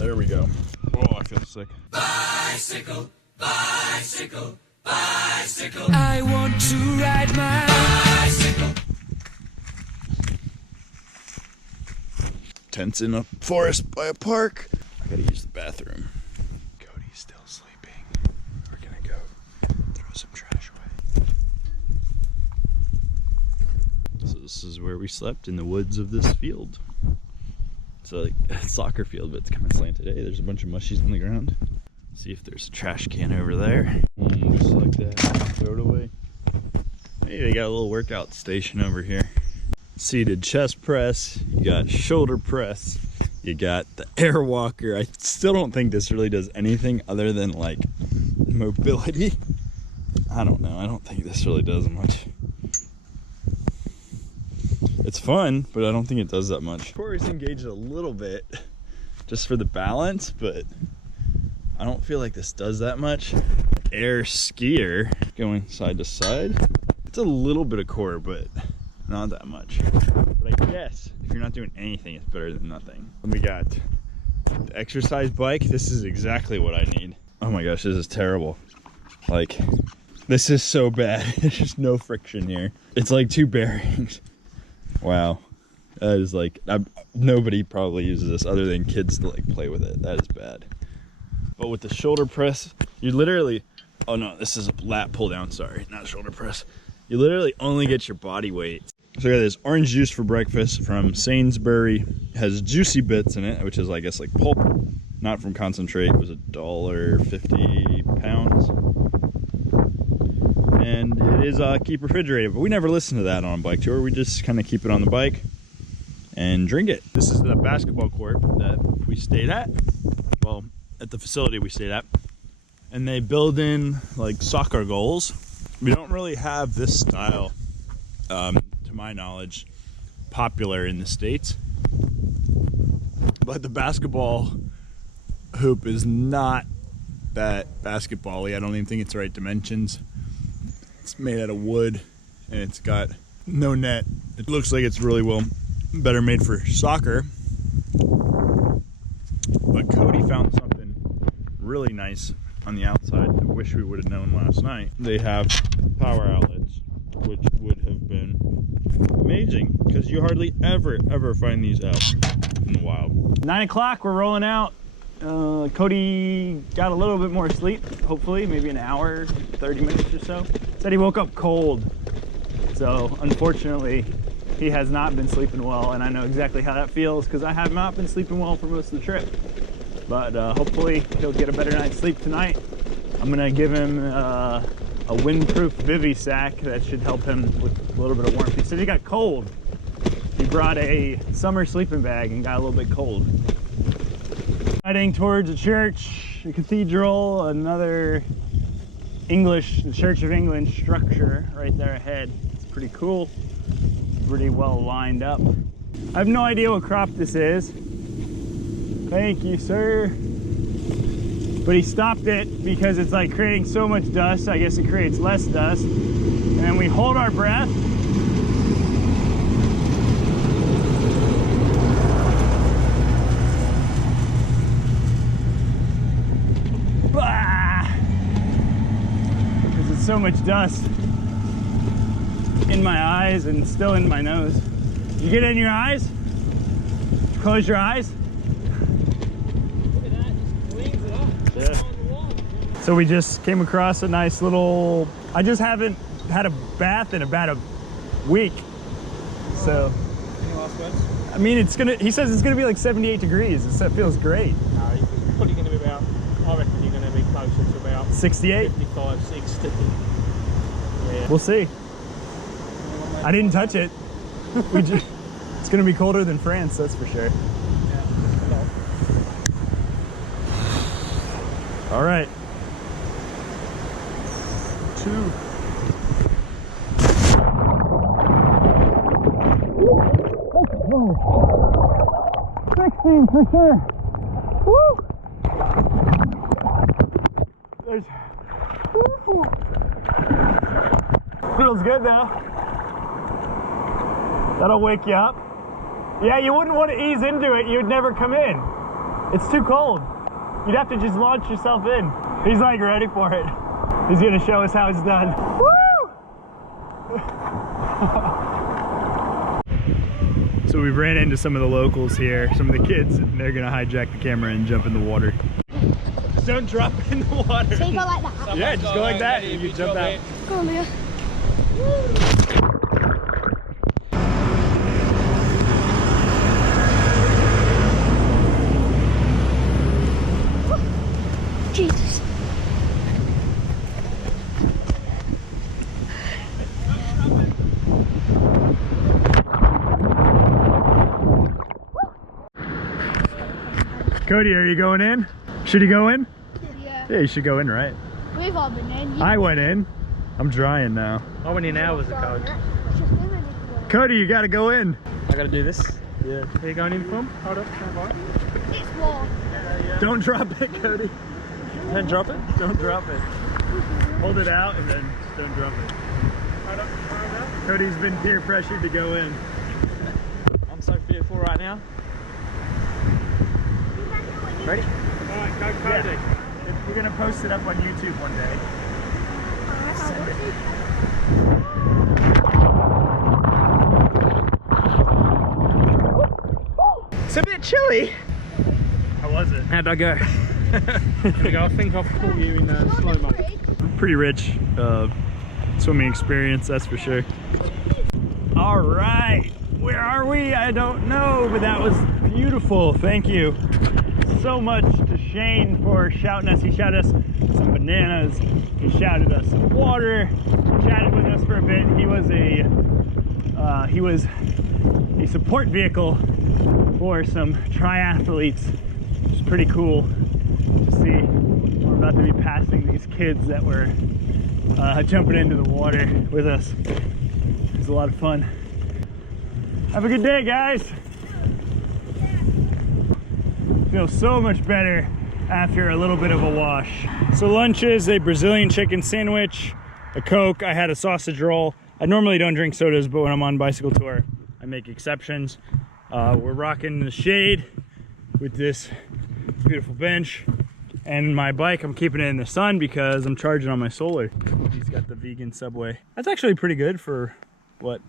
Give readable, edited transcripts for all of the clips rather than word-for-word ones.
There we go. Oh, I feel sick. Bicycle, bicycle, bicycle. I want to ride my bicycle. Tents in a forest by a park. I gotta use the bathroom. Cody's still sleeping. We're gonna go throw some trash away. So this is where we slept, in the woods of this field. It's like a soccer field, but it's kind of slanted. Hey, there's a bunch of mushies on the ground. See if there's a trash can over there. Just like that. Throw it away. Hey, they got a little workout station over here. Seated chest press, you got shoulder press, you got the air walker. I still don't think this really does anything other than like mobility. I don't know, I don't think this really does much. It's fun, but I don't think it does that much. Core is engaged a little bit just for the balance, but I don't feel like this does that much. Air skier going side to side. It's a little bit of core, but not that much. But I guess if you're not doing anything, it's better than nothing. And we got the exercise bike. This is exactly what I need. Oh my gosh, this is terrible. Like, this is so bad. There's just no friction here. It's like 2 bearings. Wow. That is like, nobody probably uses this other than kids to like play with it. That is bad. But with the shoulder press, you literally, oh no, this is a lat pull down, sorry, not shoulder press. You literally only get your body weight. So I got this orange juice for breakfast from Sainsbury. It has juicy bits in it, which is I guess like pulp, not from concentrate. It was $1.50 pounds. And it is keep refrigerated, but we never listen to that on a bike tour. We just kind of keep it on the bike and drink it. This is the basketball court that we stayed at. Well, at the facility we stayed at. And they build in like soccer goals. We don't really have this style, to my knowledge, popular in the States. But the basketball hoop is not that basketball-y. I don't even think it's the right dimensions. It's made out of wood and it's got no net. It looks like it's really better made for soccer. But Cody found something really nice on the outside. I wish we would have known last night. They have power outlets, which would have been amazing because you hardly ever find these out in the wild. 9 o'clock, we're rolling out. Cody got a little bit more sleep, hopefully, maybe an hour, 30 minutes or so. Said he woke up cold. So unfortunately, he has not been sleeping well, and I know exactly how that feels because I have not been sleeping well for most of the trip. But hopefully he'll get a better night's sleep tonight. I'm gonna give him a windproof bivy sack that should help him with a little bit of warmth. He said he got cold. He brought a summer sleeping bag and got a little bit cold. Heading towards a church, a cathedral, another Church of England structure right there ahead. It's pretty cool, pretty well lined up. I have no idea what crop this is. Thank you, sir. But he stopped it because it's like creating so much dust. I guess it creates less dust. And then we hold our breath. Because it's so much dust in my eyes and still in my nose. Did you get it in your eyes? Close your eyes. Yeah. So we just came across a nice little, I just haven't had a bath in about a week. So, any last words? I mean, he says it's gonna be like 78 degrees. It feels great. No, you're probably gonna be about, I reckon you're gonna be closer to about 68? 55, 60. Yeah. We'll see. I didn't touch it. It's gonna be colder than France, that's for sure. All right. 2. Oh. 16 for sure. Woo! Feels good though. That'll wake you up. Yeah, you wouldn't want to ease into it. You'd never come in. It's too cold. You'd have to just launch yourself in. He's like ready for it. He's gonna show us how it's done. Woo! So we ran into some of the locals here, some of the kids, and they're gonna hijack the camera and jump in the water. Don't drop in the water. So you go like that? Yeah, just go like that and you jump out. Go on, Leah. Jesus. Cody, are you going in? Should he go in? Yeah. Yeah, you should go in, right? We've all been in. I went in. I'm drying now. I went in hours ago. Cody, you gotta go in. I gotta do this. Yeah. Are you going in from? Hold up, stand by. It's warm. Don't drop it, Cody. Don't drop it. Don't drop it. Hold it out and then just don't drop it. Hold up, hold up. Cody's been peer pressured to go in. I'm so fearful right now. Ready? Alright, go Cody. Yeah. We're gonna post it up on YouTube one day. It's a bit chilly. How was it? How'd I go? I think I've caught you in slow-mo. Pretty rich swimming experience, that's for sure. All right, where are we? I don't know, but that was beautiful. Thank you so much to Shane for shouting us. He shouted us some bananas. He shouted us some water. Chatted with us for a bit. He was a support vehicle for some triathletes, which is pretty cool to see. We're about to be passing these kids that were jumping into the water with us. It was a lot of fun. Have a good day, guys. Feel so much better after a little bit of a wash. So lunch is a Brazilian chicken sandwich, a Coke. I had a sausage roll. I normally don't drink sodas, but when I'm on bicycle tour, I make exceptions. We're rocking the shade with this beautiful bench. And my bike, I'm keeping it in the sun because I'm charging on my solar. He's got the vegan Subway. That's actually pretty good for, what,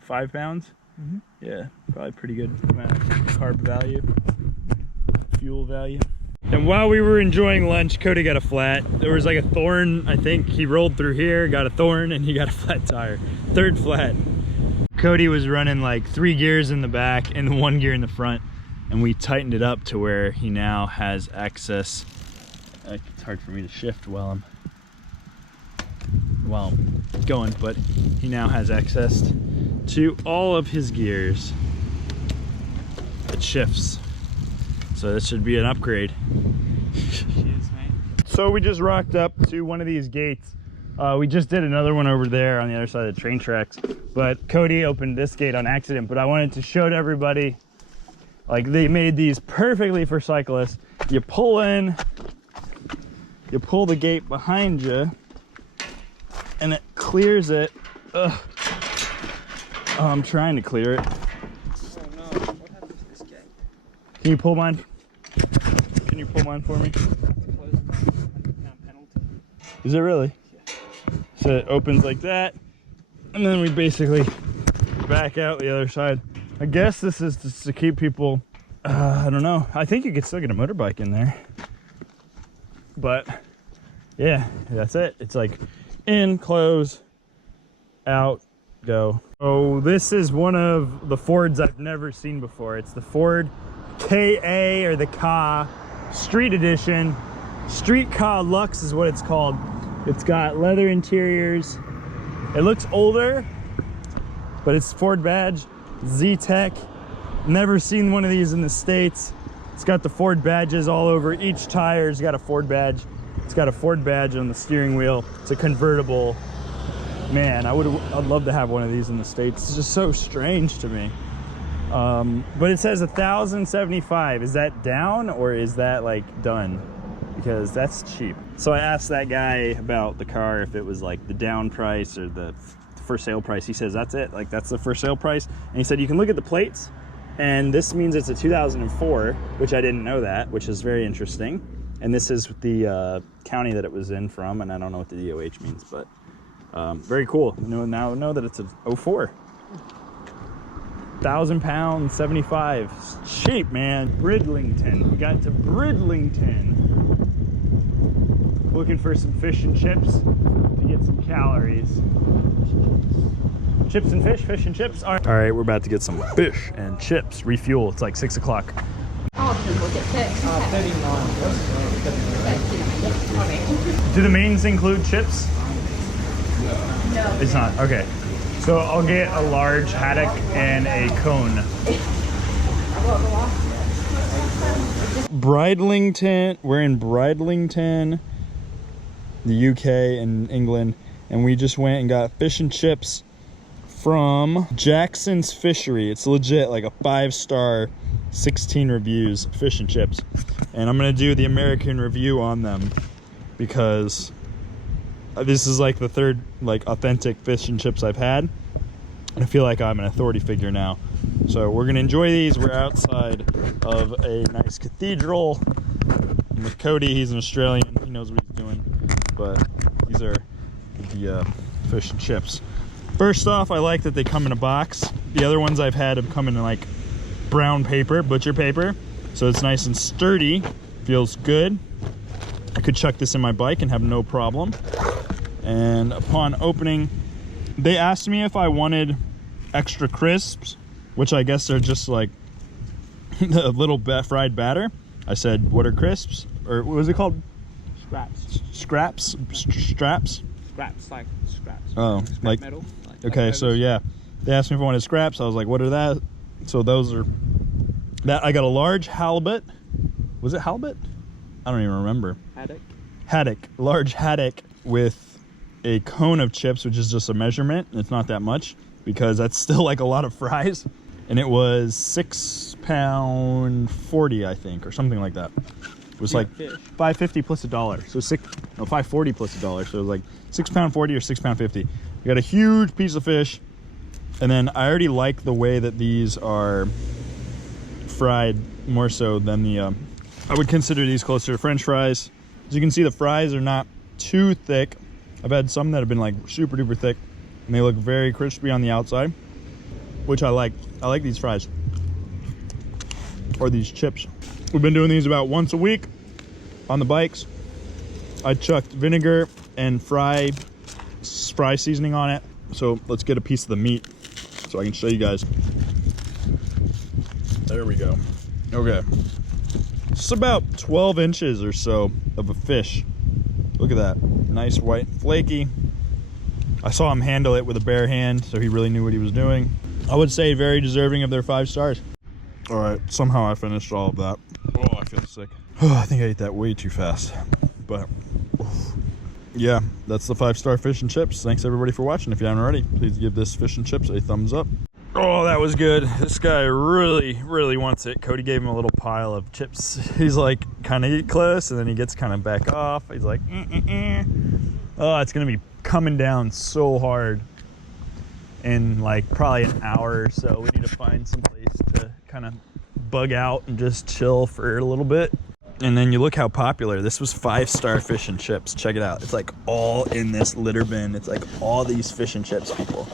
5 pounds? Mm-hmm. Yeah, probably pretty good amount of carb value, fuel value. And while we were enjoying lunch, Cody got a flat. There was like a thorn, I think. He rolled through here, got a thorn, and he got a flat tire. Third flat. Cody was running like 3 gears in the back and 1 gear in the front. And we tightened it up to where he now has access. It's hard for me to shift while I'm going, but he now has access to all of his gears. It shifts. So this should be an upgrade. Cheers, mate. So we just rocked up to one of these gates. We just did another one over there on the other side of the train tracks, but Cody opened this gate on accident. But I wanted to show to everybody, like, they made these perfectly for cyclists. You pull in, you pull the gate behind you, and it clears it. Ugh. Oh, I'm trying to clear it. Oh no, what happened to this gate? Can you pull mine? Can you pull mine for me? £100 penalty. Is it really? Yeah. So it opens like that, and then we basically back out the other side. I guess this is just to keep people, I don't know. I think you could still get a motorbike in there. But yeah, that's it. It's like in, close, out, go. Oh, this is one of the Fords I've never seen before. It's the Ford KA, or the Ka Street Edition. Street Ka Lux is what it's called. It's got leather interiors. It looks older, but it's Ford badge, Z-Tech. Never seen one of these in the States. It's got the Ford badges all over each tire. It's got a Ford badge. It's got a Ford badge on the steering wheel. It's a convertible. Man, I'd love to have one of these in the States. It's just so strange to me. But it says 1,075. Is that down or is that like done? Because that's cheap. So I asked that guy about the car if it was like the down price or the for sale price. He says that's it, like that's the for sale price. And he said you can look at the plates And this means it's a 2004, which I didn't know that, which is very interesting. And this is the county that it was in from, and I don't know what the DOH means, but very cool. Now know that it's a 04. 1,000 pounds, 75. Cheap, man. Bridlington. We got to Bridlington. Looking for some fish and chips to get some calories. Chips and fish, fish and chips. All right, we're about to get some fish and chips. Refuel. It's like 6 o'clock. Do the mains include chips? No. It's not. Okay. So I'll get a large haddock and a cone. Bridlington. We're in Bridlington, the UK and England, and we just went and got fish and chips from Jackson's Fishery. It's legit, like a 5-star, 16 reviews fish and chips. And I'm gonna do the American review on them because this is like the third like authentic fish and chips I've had. And I feel like I'm an authority figure now. So we're gonna enjoy these. We're outside of a nice cathedral. I'm with Cody, he's an Australian, he knows what he's doing. But these are the fish and chips. First off, I like that they come in a box. The other ones I've had have come in like brown paper, butcher paper. So it's nice and sturdy, feels good. I could chuck this in my bike and have no problem. And upon opening, they asked me if I wanted extra crisps, which I guess are just like a little fried batter. I said, what are crisps? Or what was it called? Scraps. Scraps? Straps? Scraps, like scraps. Oh, Scrap like metal. okay, so yeah. They asked me if I wanted scraps. I was like, what are that? So those are that. I got a large halibut. Was it halibut? I don't even remember. Haddock. Large haddock with a cone of chips, which is just a measurement. It's not that much because that's still like a lot of fries. And it was £6.40, I think, or something like that. It was like $5.50 plus $1. So $5.40 plus $1. So it was like £6.40 or £6.50. You got a huge piece of fish. And then I already like the way that these are fried more so than the, I would consider these closer to French fries. As you can see, the fries are not too thick. I've had some that have been like super duper thick and they look very crispy on the outside, which I like. I like these fries or these chips. We've been doing these about once a week on the bikes. I chucked vinegar and fry seasoning on it. So let's get a piece of the meat so I can show you guys. There we go. Okay. It's about 12 inches or so of a fish. Look at that. Nice white flaky. I saw him handle it with a bare hand, so he really knew what he was doing. I would say very deserving of their 5 stars. All right, somehow I finished all of that. Oh, I feel sick. Oh, I think I ate that way too fast. But yeah, that's the 5-star fish and chips. Thanks everybody for watching. If you haven't already, please give this fish and chips a thumbs up. Oh, that was good. This guy really, really wants it. Cody gave him a little pile of chips. He's like, kind of get close, and then he gets kind of back off. He's like, Oh, it's gonna be coming down so hard in like probably an hour or so. We need to find some place to kind of bug out and just chill for a little bit. And then you look how popular. This was 5-star fish and chips. Check it out. It's like all in this litter bin. It's like all these fish and chips people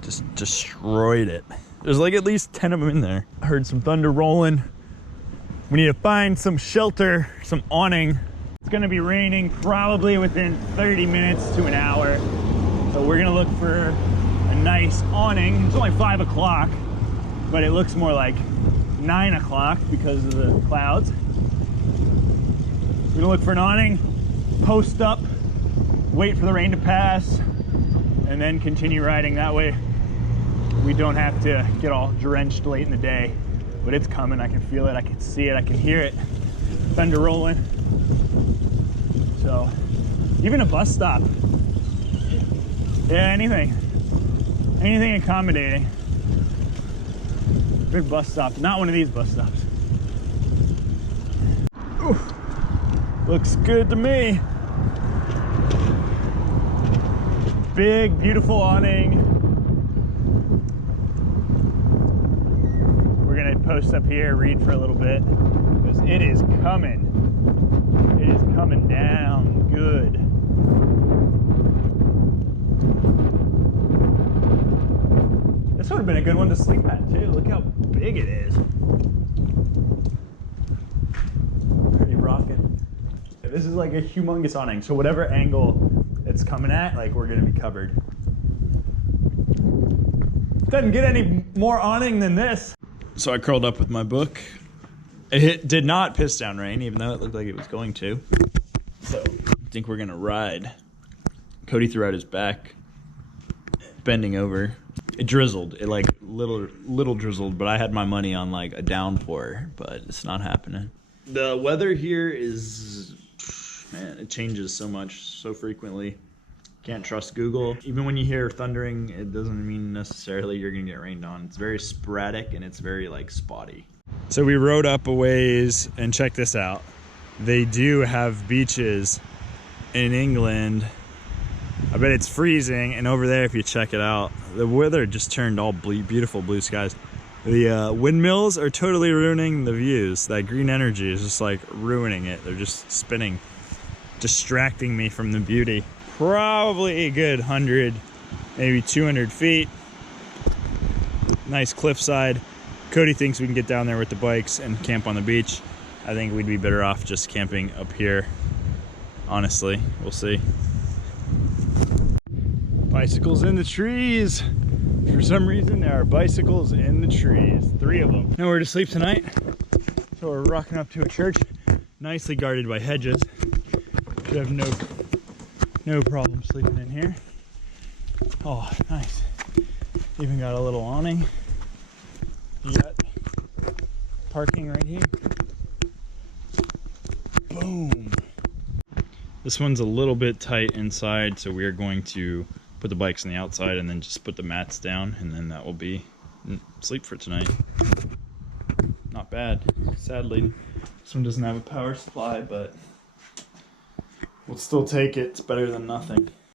just destroyed it. There's like at least 10 of them in there. I heard some thunder rolling. We need to find some shelter, some awning. It's gonna be raining probably within 30 minutes to an hour. So we're gonna look for a nice awning. It's only 5 o'clock, but it looks more like 9 o'clock because of the clouds. We're gonna look for an awning, post up, wait for the rain to pass, and then continue riding. That way we don't have to get all drenched late in the day. But it's coming, I can feel it, I can see it, I can hear it. Thunder rolling. So, even a bus stop. Yeah, anything accommodating. Good bus stop, not one of these bus stops. Ooh, looks good to me. Big, beautiful awning. We're gonna post up here, read for a little bit, because it is coming. It is coming down good. This would have been a good one to sleep at too. Look how big it is. Pretty rocking. This is like a humongous awning, so whatever angle it's coming at, like, we're gonna be covered. Doesn't get any more awning than this. So I curled up with my book. It did not piss down rain, even though it looked like it was going to. So I think we're gonna ride. Cody threw out his back, bending over. It drizzled. It like little drizzled, but I had my money on like a downpour, but it's not happening. The weather here is, man, it changes so much, so frequently. Can't trust Google. Even when you hear thundering, it doesn't mean necessarily you're gonna get rained on. It's very sporadic and it's very like spotty. So we rode up a ways and check this out. They do have beaches in England. I bet it's freezing, and over there, if you check it out, the weather just turned all beautiful blue skies. The windmills are totally ruining the views. That green energy is just like ruining it. They're just spinning, distracting me from the beauty. Probably a good 100, maybe 200 feet. Nice cliffside. Cody thinks we can get down there with the bikes and camp on the beach. I think we'd be better off just camping up here. Honestly, we'll see. Bicycles in the trees. For some reason, there are bicycles in the trees. 3 of them. Nowhere to sleep tonight, so we're rocking up to a church, nicely guarded by hedges. Should have no problem sleeping in here. Oh, nice. Even got a little awning. You got parking right here. Boom. This one's a little bit tight inside, so we're going to put the bikes on the outside and then just put the mats down, and then that will be sleep for tonight. Not bad. Sadly, this one doesn't have a power supply, but we'll still take it. It's better than nothing.